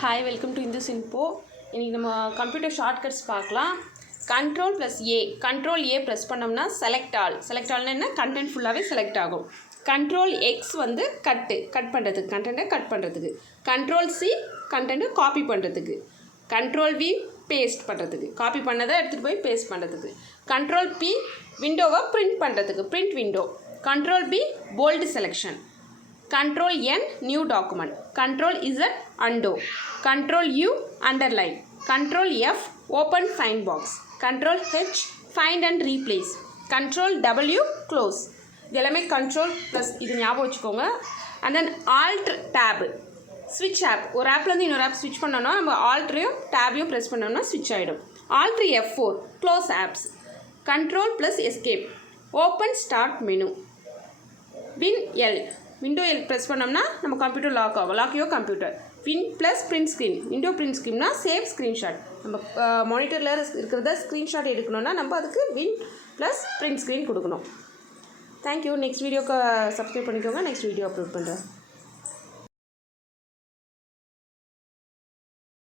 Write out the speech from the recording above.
Hi, welcome to Indus Info. இன்னைக்கு நம்ம computer shortcuts பார்க்கலாம். Control plus A, control A press பண்ணோம்னா select ஆல்னா என்ன, கண்டென்ட் ஃபுல்லாகவே செலக்ட் ஆகும். கண்ட்ரோல் எக்ஸ் வந்து கட் பண்ணுறதுக்கு, கண்டென்ட்டை கட் பண்ணுறதுக்கு. கண்ட்ரோல் சி கண்டென்ட்டை காப்பி பண்ணுறதுக்கு. கண்ட்ரோல் வி பேஸ்ட் பண்ணுறதுக்கு, காப்பி பண்ணதை எடுத்துகிட்டு போய் பேஸ்ட் பண்ணுறதுக்கு. கண்ட்ரோல் பி விண்டோவை பிரிண்ட் பண்ணுறதுக்கு, print window. Control P bold selection. Control N new document. Control Z undo. Control U underline. Control F open find box. Control H find and replace. Control W close. இது எல்லாமே control plus இது ஞாபகம் வச்சுக்கோங்க. And then alt tab, ஸ்விட்ச் app. ஒரு ஆப்லேருந்து இன்னொரு app ஸ்விட்ச் பண்ணோன்னா நம்ம ஆல்ட்ரையும் டேபையும் ப்ரெஸ் பண்ணோம்னா ஸ்விட்ச் ஆகிடும். Alt F4 close apps. Control plus escape open start menu. Win L window L press பண்ணோம்னா நம்ம கம்ப்யூட்டர் லாக் ஆகும், lock your computer. Win plus print screen, window print ஸ்க்ரீன்னா சேவ் ஸ்க்ரீன்ஷாட். நம்ம மானிட்டரில் இருக்கிறத ஸ்க்ரீன்ஷாட் எடுக்கணும்னா நம்ம அதுக்கு வின் ப்ளஸ் பிரிண்ட் ஸ்க்ரீன் கொடுக்கணும். தேங்க்யூ. நெக்ஸ்ட் வீடியோக்கு சப்ஸ்கிரைப் பண்ணிக்கோங்க, நெக்ஸ்ட் வீடியோ அப்லோட் பண்ணுறேன்.